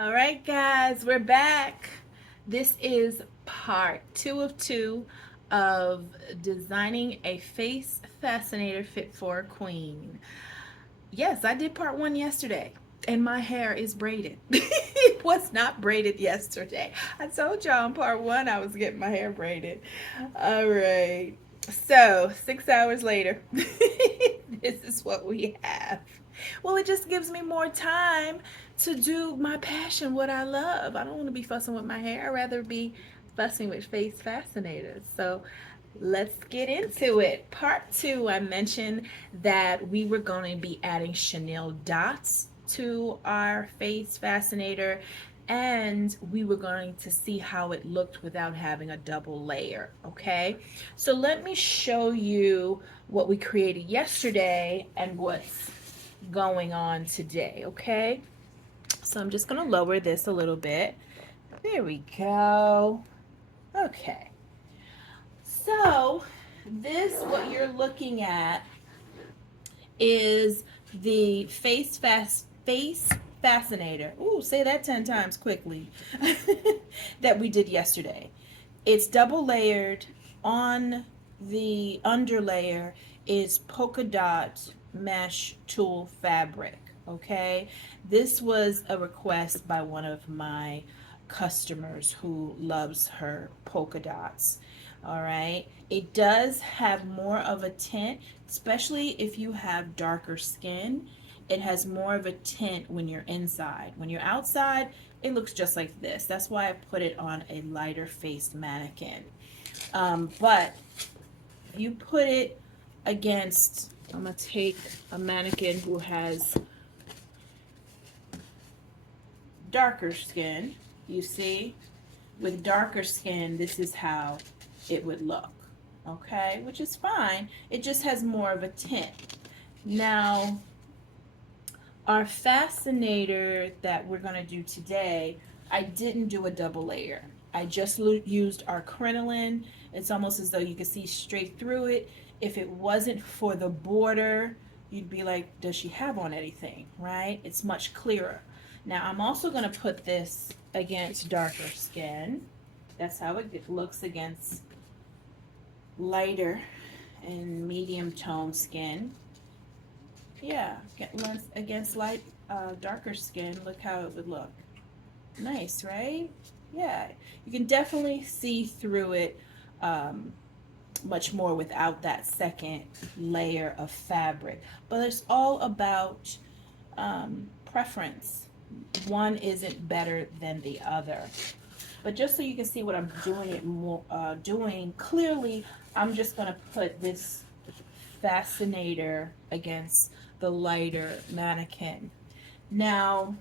All right, guys, we're back. This is part two of two of designing a face fascinator fit for a queen. Yes, I did part one yesterday, and my hair is braided. It was not braided yesterday. I told y'all in part one I was getting my hair braided. All right. So, 6 hours later, this is what we have. Well, it just gives me more time to do my passion, what I love. I don't want to be fussing with my hair. I'd rather be fussing with face fascinators. So let's get into it. Part two, I mentioned that we were going to be adding chenille dots to our face fascinator, and we were going to see how it looked without having a double layer. Okay, so let me show you what we created yesterday and what's going on today. Okay, so I'm just going to lower this a little bit. There we go. Okay, so this, what you're looking at, is the face fascinator. Ooh, say that 10 times quickly. That we did yesterday. It's double layered. On the underlayer is polka dot mesh tulle fabric. Okay, this was a request by one of my customers who loves her polka dots. All right, it does have more of a tint, especially if you have darker skin. It has more of a tint when you're inside. When you're outside, it looks just like this. That's why I put it on a lighter faced mannequin. But you put it against, I'm gonna take a mannequin who has darker skin. You see, with darker skin, this is how it would look. Okay, which is fine. It just has more of a tint. Now, our fascinator that we're going to do today, I didn't do a double layer. I just used our crinoline. It's almost as though you could see straight through it. If it wasn't for the border, you'd be like, does she have on anything, right? It's much clearer. Now, I'm also going to put this against darker skin. That's how it looks against lighter and medium tone skin. Yeah, against light, darker skin, look how it would look. Nice, right? Yeah, you can definitely see through it much more without that second layer of fabric. But it's all about preference. One isn't better than the other. But just so you can see what I'm doing clearly, I'm just going to put this fascinator against the lighter mannequin. Now,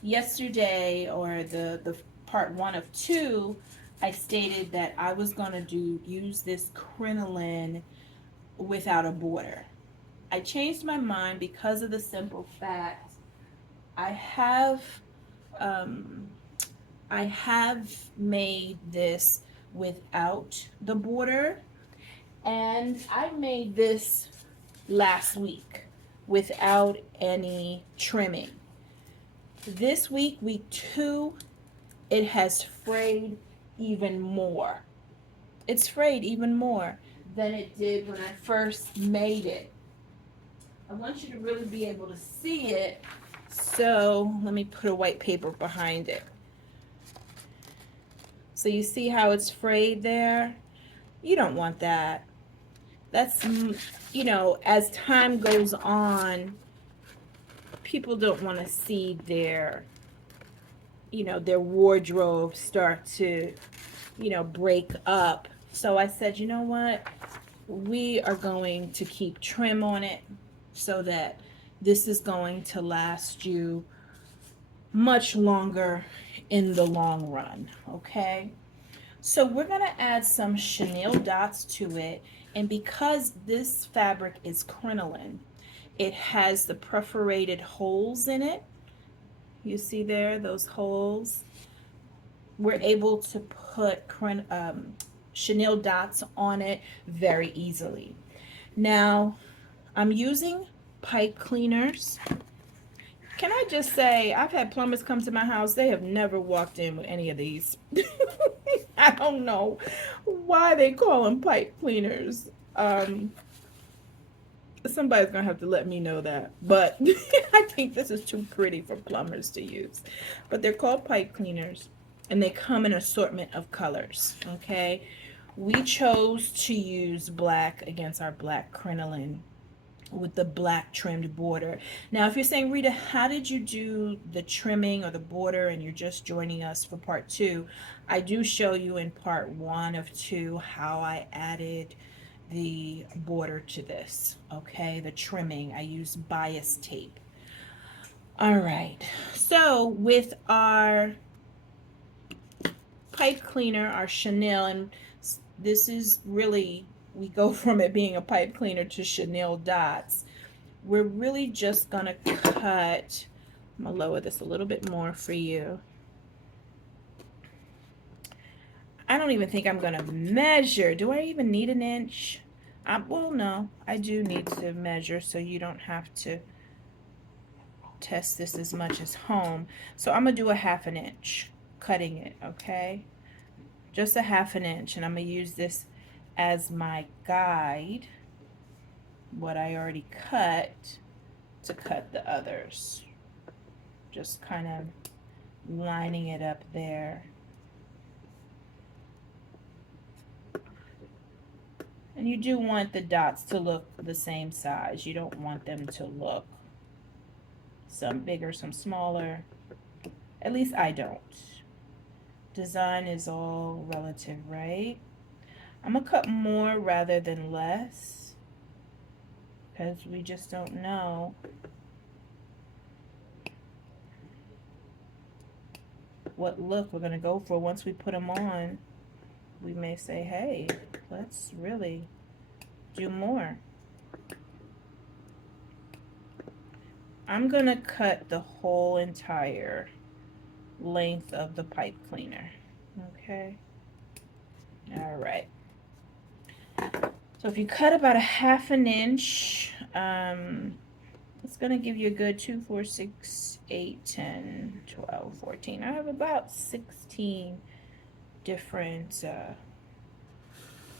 yesterday, or the part one of two, I stated that I was going to use this crinoline without a border. I changed my mind because of the simple fact I have um, I have made this without the border, and I made this last week without any trimming. This week two, it has frayed even more. It's frayed even more than it did when I first made it. I want you to really be able to see it, so let me put a white paper behind it. So you see how it's frayed there? You don't want that. That's, as time goes on, people don't want to see their wardrobe start to, break up. So I said, you know what? We are going to keep trim on it so that this is going to last you much longer in the long run, okay? So we're going to add some chenille dots to it, and because this fabric is crinoline, it has the perforated holes in it. You see there, those holes? We're able to put chenille dots on it very easily. Now, I'm using pipe cleaners. Can I just say, I've had plumbers come to my house. They have never walked in with any of these. I don't know why they call them pipe cleaners. Somebody's gonna have to let me know that. But I think this is too pretty for plumbers to use. But they're called pipe cleaners, and they come in an assortment of colors. Okay, we chose to use black against our black crinoline with the black trimmed border. Now, if you're saying, Rita, how did you do the trimming or the border and you're just joining us for part two, I do show you in part one of two how I added the border to this. Okay, the trimming, I use bias tape. All right, so with our pipe cleaner, our Chenille, and this is really, we go from it being a pipe cleaner to Chenille dots. We're really just gonna cut, I'm gonna lower this a little bit more for you. I don't even think I'm gonna measure. Do I even need an inch? Well, no, I do need to measure so you don't have to test this as much as home. So I'm gonna do a 1/2 inch cutting it, okay? Just a 1/2 inch, and I'm gonna use this as my guide, what I already cut, to cut the others. Just kind of lining it up there. And you do want the dots to look the same size. You don't want them to look some bigger, some smaller. At least I don't. Design is all relative, right? I'm gonna cut more rather than less because we just don't know what look we're gonna go for. Once we put them on, we may say, hey, let's really do more. I'm gonna cut the whole entire length of the pipe cleaner. Okay. All right. So if you cut about a 1/2 inch, it's gonna give you a good 2, 4, 6, 8, 10, 12, 14. I have about 16 different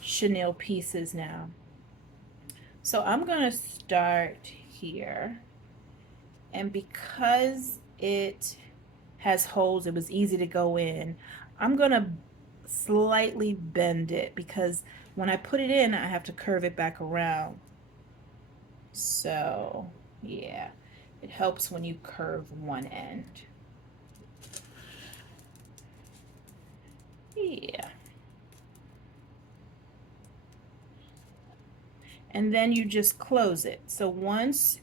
chenille pieces now. So I'm gonna start here, and because it has holes, it was easy to go in, I'm gonna slightly bend it because when I put it in, I have to curve it back around. So yeah, it helps when you curve one end. Yeah. And then you just close it. So once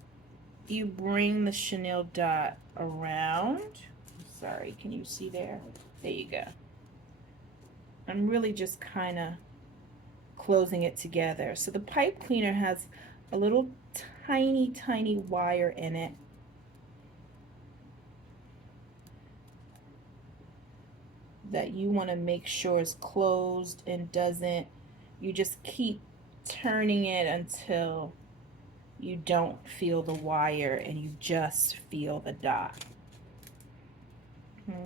you bring the chenille dot around, sorry, can you see there? There you go. I'm really just kind of closing it together. So the pipe cleaner has a little tiny wire in it. That you want to make sure is closed and doesn't, you just keep turning it until you don't feel the wire and you just feel the dot.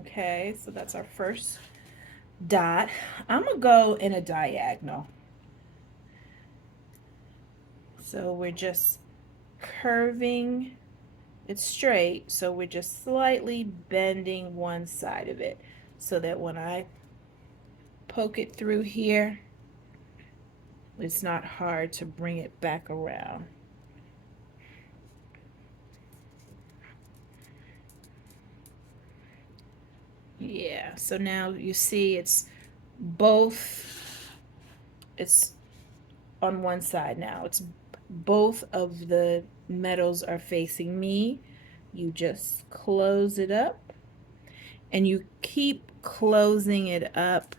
Okay, so that's our first dot. I'm gonna go in a diagonal. So we're just curving it straight, so we're just slightly bending one side of it so that when I poke it through here, it's not hard to bring it back around. Yeah, so now you see it's on one side now. It's both of the metals are facing me. You just close it up and you keep closing it up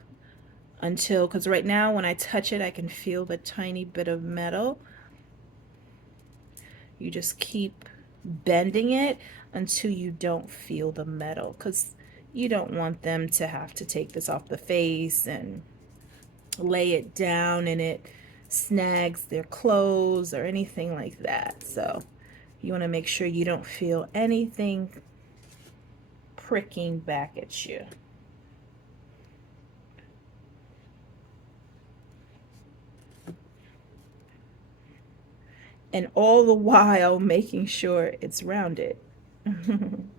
until, because right now when I touch it, I can feel the tiny bit of metal. You just keep bending it until you don't feel the metal, because you don't want them to have to take this off the face and lay it down and it snags their clothes or anything like that. So You want to make sure you don't feel anything pricking back at you. And all the while making sure it's rounded. I'm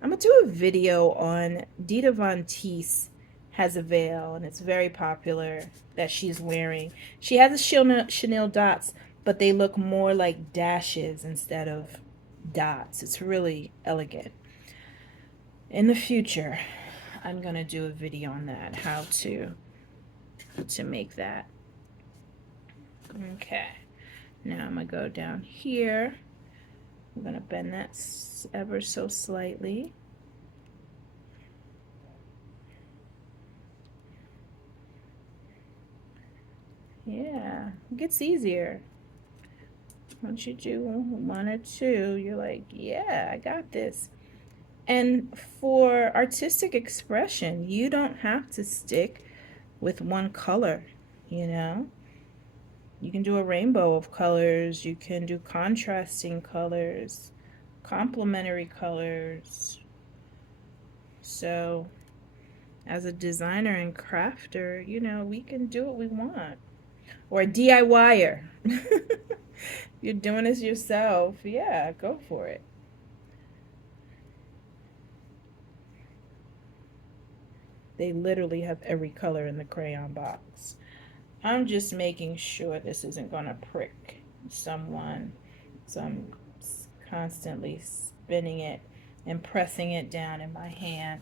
gonna do a video on Dita Von Teese has a veil and it's very popular that she's wearing. She has a Chenille dots, but they look more like dashes instead of dots. It's really elegant. In the future, I'm gonna do a video on that, how to make that. Okay, now I'm gonna go down here. I'm gonna bend that ever so slightly. Yeah, it gets easier. Once you do one or two, you're like, yeah, I got this. And for artistic expression, you don't have to stick with one color, you know? You can do a rainbow of colors, you can do contrasting colors, complementary colors. So, as a designer and crafter, you know, we can do what we want. Or a DIYer. You're doing this yourself. Yeah, go for it. They literally have every color in the crayon box. I'm just making sure this isn't going to prick someone. So I'm constantly spinning it and pressing it down in my hand.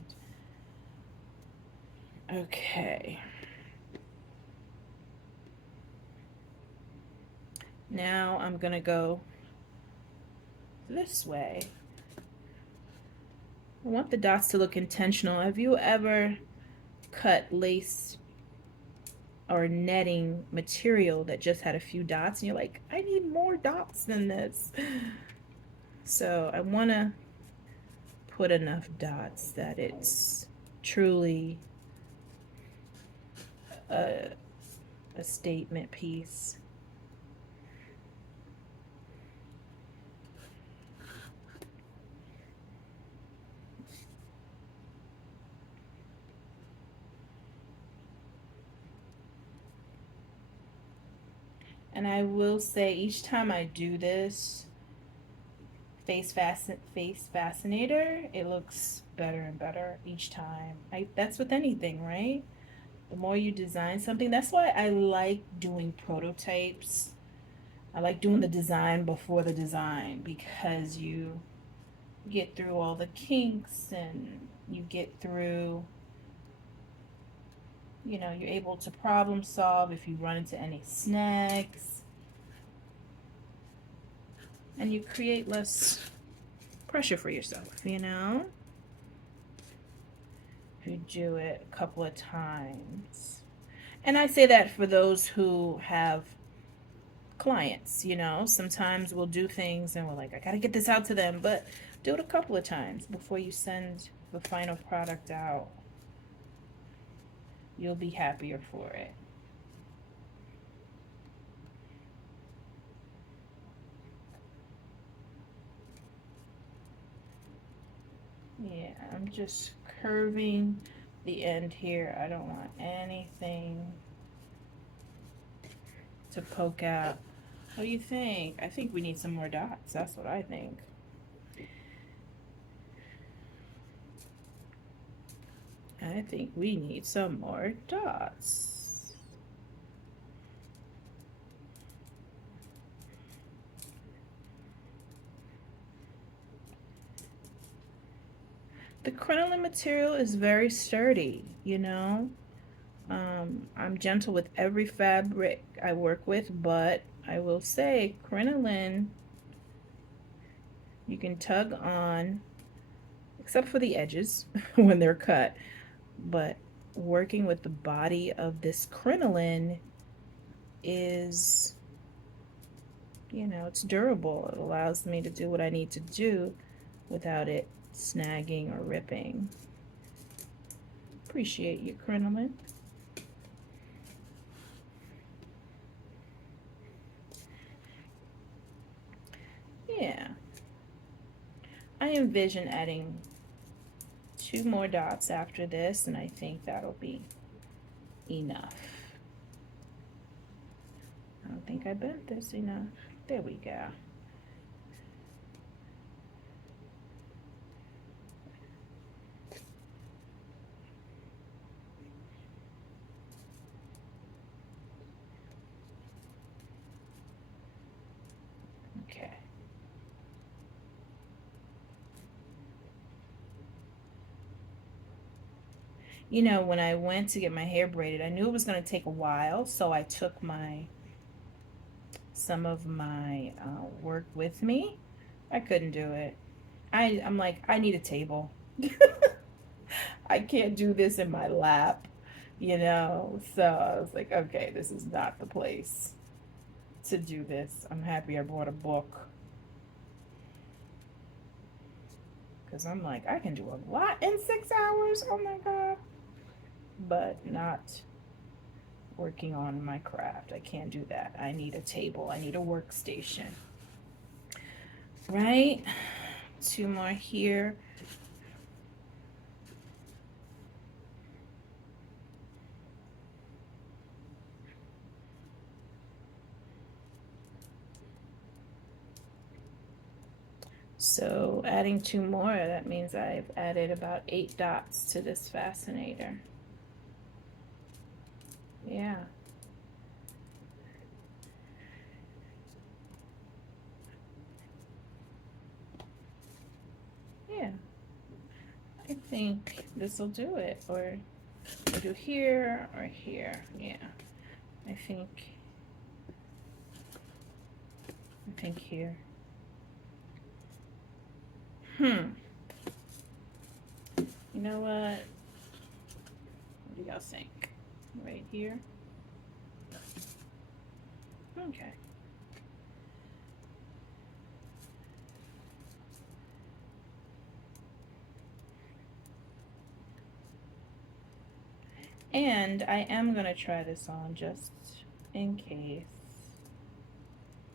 Okay. Now I'm going to go this way. I want the dots to look intentional. Have you ever cut lace or netting material that just had a few dots and you're like, I need more dots than this? So I want to put enough dots that it's truly a statement piece. And I will say each time I do this Fascinator, it looks better and better each time. That's with anything, right? The more you design something, that's why I like doing prototypes. I like doing the design before the design because you get through all the kinks and you get through, you know, you're able to problem solve if you run into any snags. And you create less pressure for yourself, you know? If you do it a couple of times. And I say that for those who have clients, you know? Sometimes we'll do things and we're like, I gotta get this out to them, but do it a couple of times before you send the final product out. You'll be happier for it. Yeah, I'm just curving the end here. I don't want anything to poke out. What do you think? I think we need some more dots. That's what I think. I think we need some more dots. The crinoline material is very sturdy, you know. I'm gentle with every fabric I work with, but I will say crinoline, you can tug on, except for the edges when they're cut, but working with the body of this crinoline is, you know, it's durable. It allows me to do what I need to do without it snagging or ripping. Appreciate you, crinoline. envision adding 2 more dots after this, and I think that'll be enough. I don't think I bent this enough. There we go. Okay. You know, when I went to get my hair braided, I knew it was going to take a while, so I took some of my work with me. I couldn't do it. I'm like, I need a table. I can't do this in my lap, you know? So I was like, okay, this is not the place to do this. I'm happy I brought a book. Because I'm like, I can do a lot in 6 hours. Oh my God. But not working on my craft. I can't do that. I need a table. I need a workstation. Right? 2 more here. So adding 2 more, that means I've added about 8 dots to this fascinator. Yeah. Yeah. I think this will do it. Or we'll do here or here. Yeah. I think here. You know what? What do y'all think? Right here? Okay. And I am going to try this on just in case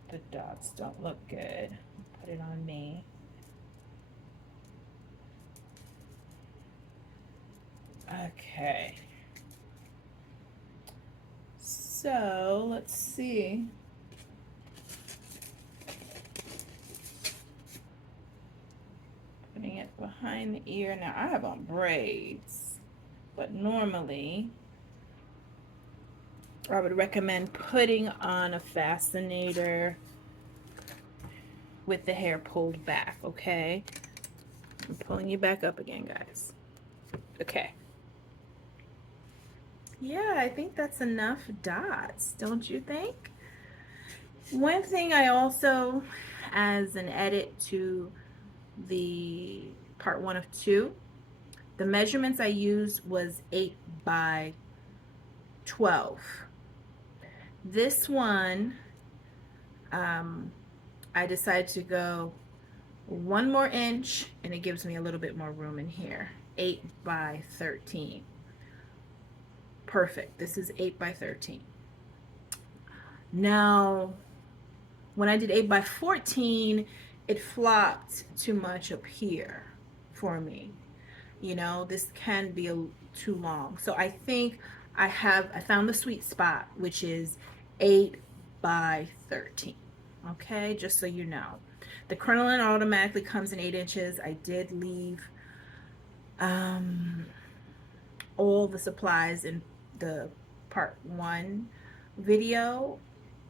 the dots don't look good. Put it on me. Okay. So let's see. Putting it behind the ear. Now I have on braids, but normally I would recommend putting on a fascinator with the hair pulled back, okay? I'm pulling you back up again, guys. Okay. Yeah, I think that's enough dots, don't you think? One thing I also, as an edit to the part 1 of 2, the measurements I used was 8 by 12. This one, I decided to go 1 more inch, and it gives me a little bit more room in here. 8 by 13. Perfect. This is 8 by 13. Now, when I did 8 by 14, it flopped too much up here for me. You know, this can be too long. So I think I found the sweet spot, which is 8 by 13. Okay, just so you know. The crinoline automatically comes in 8 inches. I did leave all the supplies in the part 1 video,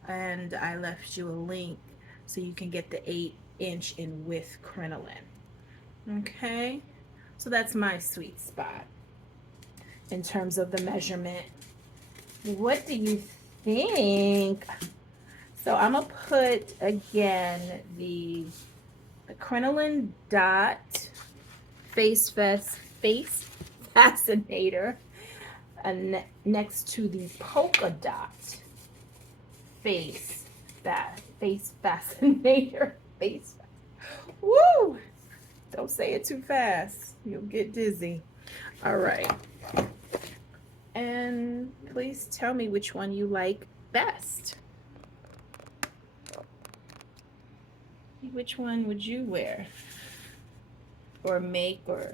and I left you a link so you can get the 8-inch in width crinoline. Okay, so that's my sweet spot in terms of the measurement. What do you think? So I'm gonna put again the crinoline dot face fascinator next to the polka dot face fascinator. Woo! Don't say it too fast. You'll get dizzy. All right. And please tell me which one you like best. Which one would you wear? or make or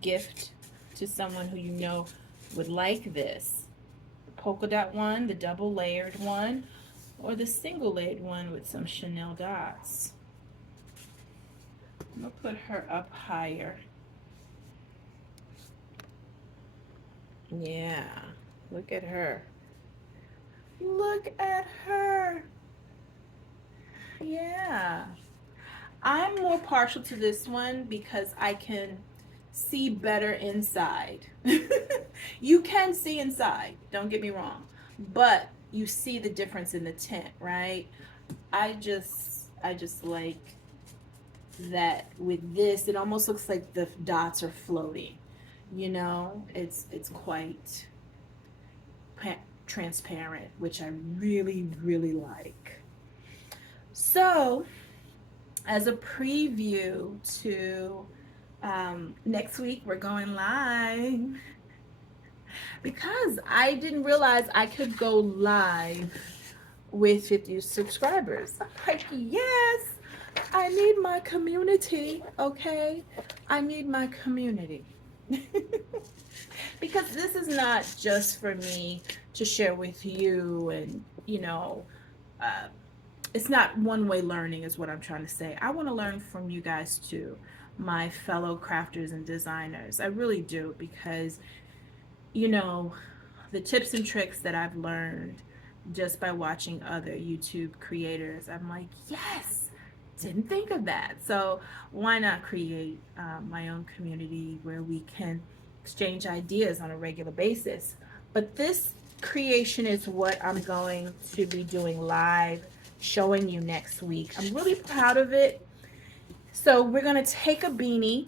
gift to someone who you know would like this. The polka dot one, the double layered one, or the single layered one with some Chenille dots. I'm gonna put her up higher. Yeah, look at her. Look at her. Yeah. I'm more partial to this one because I can see better inside. You can see inside, don't get me wrong, but you see the difference in the tint, right? I just like that with this, it almost looks like the dots are floating. You know, it's quite transparent, which I really, really like. So, as a preview to next week, we're going live because I didn't realize I could go live with 50 subscribers. I'm like, yes, I need my community, okay? I need my community. Because this is not just for me to share with you and, uh, it's not one-way learning is what I'm trying to say. I want to learn from you guys too, my fellow crafters and designers. I really do, because you know, the tips and tricks that I've learned just by watching other YouTube creators, I'm like, yes, didn't think of that. So why not create my own community where we can exchange ideas on a regular basis? But this creation is what I'm going to be doing live, showing you next week. I'm really proud of it. So we're going to take a beanie.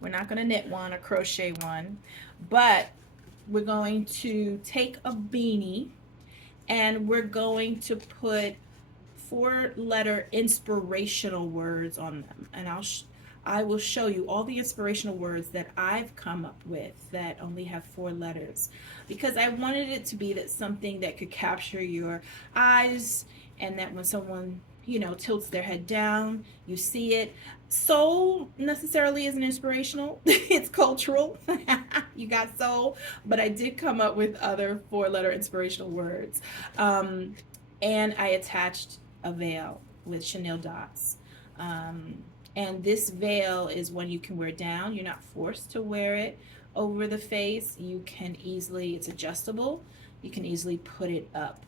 We're not going to knit one or crochet one, but we're going to take a beanie and we're going to put 4-letter inspirational words on them, and I will show you all the inspirational words that I've come up with that only have 4 letters, because I wanted it to be that something that could capture your eyes, and that when someone tilts their head down, you see it. Soul necessarily isn't inspirational. It's cultural. You got soul, but I did come up with other 4-letter inspirational words. And I attached a veil with Chenille dots. And this veil is one you can wear down. You're not forced to wear it over the face. You can easily, it's adjustable. You can easily put it up.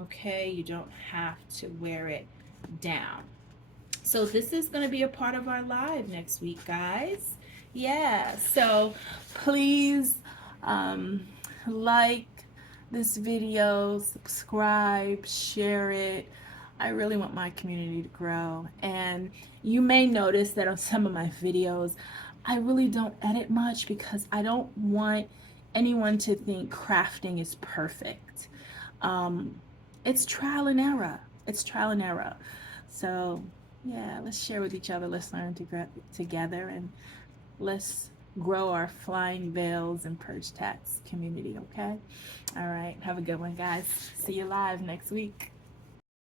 Okay, you don't have to wear it down. So this is going to be a part of our live next week, guys. Yeah, so please like this video, subscribe, share it. I really want my community to grow. And you may notice that on some of my videos, I really don't edit much because I don't want anyone to think crafting is perfect. It's trial and error. It's trial and error. So yeah, let's share with each other. Let's learn together, and let's grow our flying veils and purge tats community, okay? All right, have a good one, guys. See you live next week.